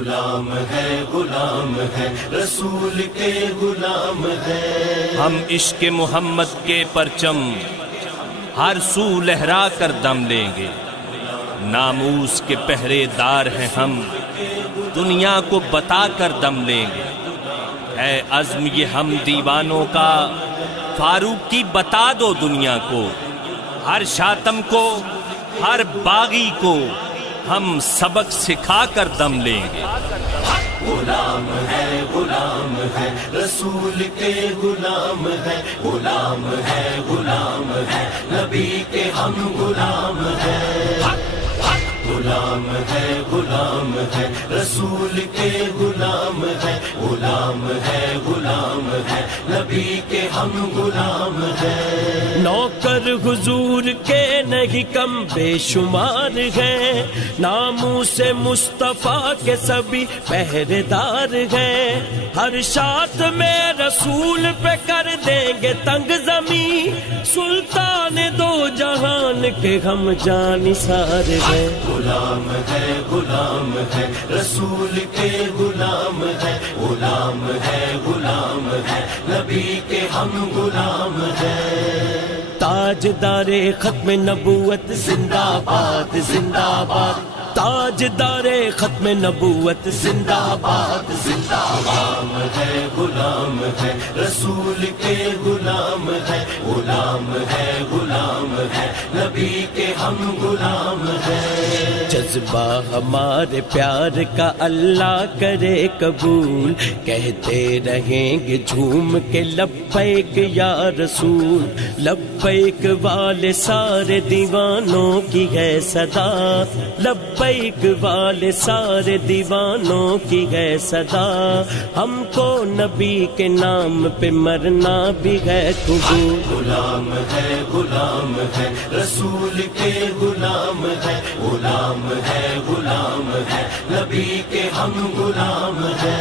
غلام ہے رسول کے غلام ہے. ہم عشق محمد کے پرچم ہر سو لہرا کر دم لیں گے. ناموس کے پہرے دار ہیں ہم، دنیا کو بتا کر دم لیں گے. ہے عزم یہ ہم دیوانوں کا، فاروق کی بتا دو دنیا کو. ہر شاتم کو، ہر باغی کو ہم سبق سکھا کر دم لیں گے. غلام ہے رسول کے غلام ہے. غلام ہے نبی کے ہم غلام ہے. غلام ہے رسول کے غلام ہے. غلام ہے نبی کے ہم غلام ہے. نوکر حضور کے نہیں کم بے شمار ہیں، ناموس مصطفیٰ کے سبھی پہرے دار ہیں. ہر شات میں رسول پہ کر دیں گے تنگ زمین، سلطان دو جہان کے ہم جانثار ہیں. غلام ہے رسول کے غلام ہے. غلام ہے نبی کے ہم غلام ہے. تاجدار ختم نبوت زندہ باد زندہ باد. تاجدار ختم نبوت زندہ باد زندہ باد. غلام ہے رسول کے غلام ہے. غلام ہے نبی کے ہم غلام ہے. جذبہ ہمارے پیار کا اللہ کرے قبول، کہتے رہیں گے جھوم کے لبیک یا رسول. لبیک والے سارے دیوانوں کی ہے صدا، لبیک والے سارے دیوانوں کی ہے صدا. ہم کو نبی کے نام پہ مرنا بھی ہے قبول. غلام ہے رسول کے غلام ہے. غلام ہے نبی کے ہم غلام ہے.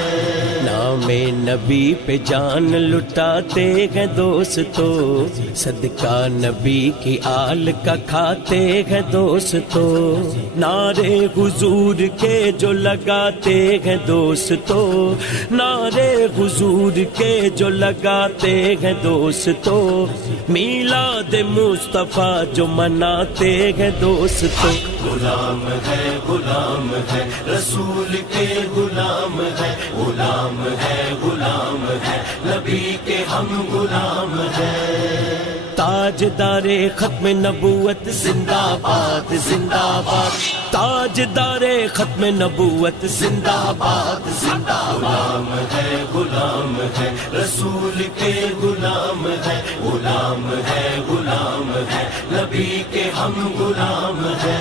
نام نبی پہ جان لٹاتے ہیں دوستو، صدقہ نبی کی آل کا کھاتے ہیں دوستو. نعرے حضور کے جو لگاتے ہیں دوستو، نعرے حضور کے جو لگاتے ہیں دوستو. میلاد مصطفیٰ جو مناتے ہیں دوستو. غلام ہے رسول کے غلام ہے. غلام ہے نبی کے ہم غلام ہے. تاجدار ختم نبوت زندہ باد زندہ باد. تاجدار ختم نبوت زندہ باد زندہ باد. غلام ہے رسول کے غلام ہے. غلام ہے نبی کے ہم غلام ہے.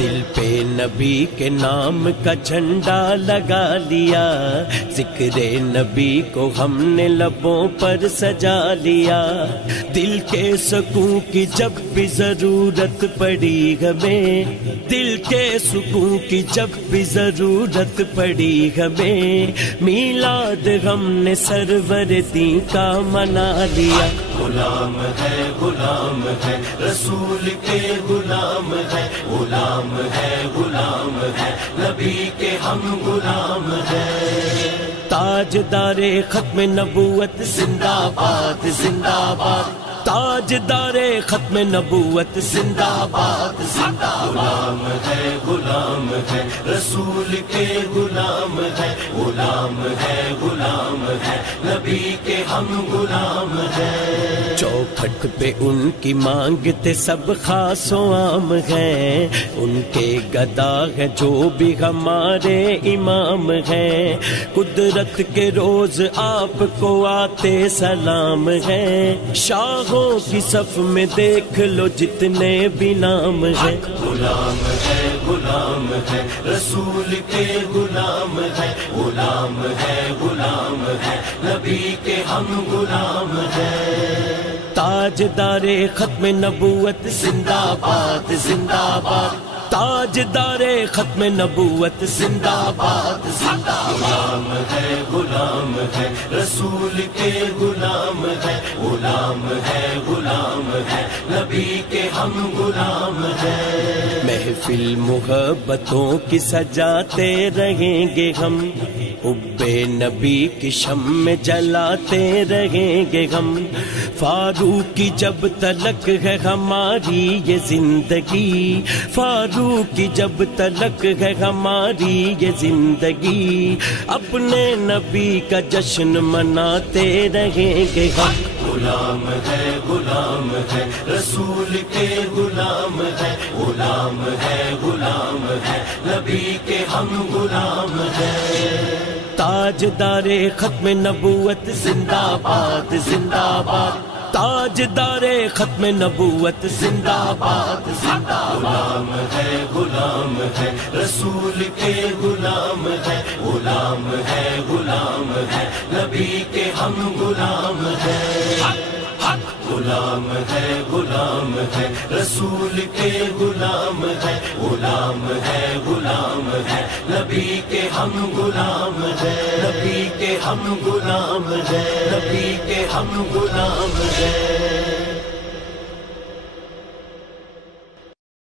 دل پہ نبی کے نام کا جھنڈا لگا لیا، ذکر نبی کو ہم نے لبوں پر سجا لیا. دل کے سکون کی جب بھی ضرورت پڑی ہمیں، دل کے سکون کی جب بھی ضرورت پڑی ہمیں، میلاد ہم نے سرور دین کا منا لیا. غلام ہے رسول کے غلام ہے. غلام ہے نبی کے ہم غلام ہے. تاجدار ختم نبوت زندہ باد زندہ باد. تاجدار ختم نبوت زندہ باد زندہ باد. غلام ہے رسول کے غلام ہے. غلام ہے نبی کے ہم غلام ہے. چوکھٹ پہ ان کی مانگتے سب خاص و عام ہیں، ان کے گدا ہے جو بھی ہمارے امام ہیں. قدرت کے روز آپ کو آتے سلام ہیں، شاہوں کی صف میں دیکھ لو جتنے بھی نام ہیں. غلام ہے رسول کے غلام ہے. غلام ہے نبی کے ہم غلام ہے. تاجدار ختم نبوت زندہ باد زندہ باد. تاجدار ختم نبوت زندہ باد زندہ غلام ہے رسول کے غلام ہے غلام ہے نبی کے ہم غلام ہیں محفل محبتوں کی سجاتے رہیں گے ہم حب نبی کی شمع جلاتے رہیں گے ہم فاروق کی جب تلک ہے ہماری یہ زندگی فاروق کی جب تلک ہے ہماری یہ زندگی اپنے نبی کا جشن مناتے رہیں گے ہم غلام ہے رسول کے غلام ہے نبی کے ہم غلام ہیں تاجدار ختم نبوت زندہ باد زندہ باد تاجدار ختم نبوت زندہ باد زندہ باد غلام ہے رسول کے غلام ہے نبی کے ہم غلام ہیں غلام ہے رسول کے غلام ہے نبی کے ہم غلام ہیں نبی کے ہم غلام ہیں نبی کے ہم غلام ہیں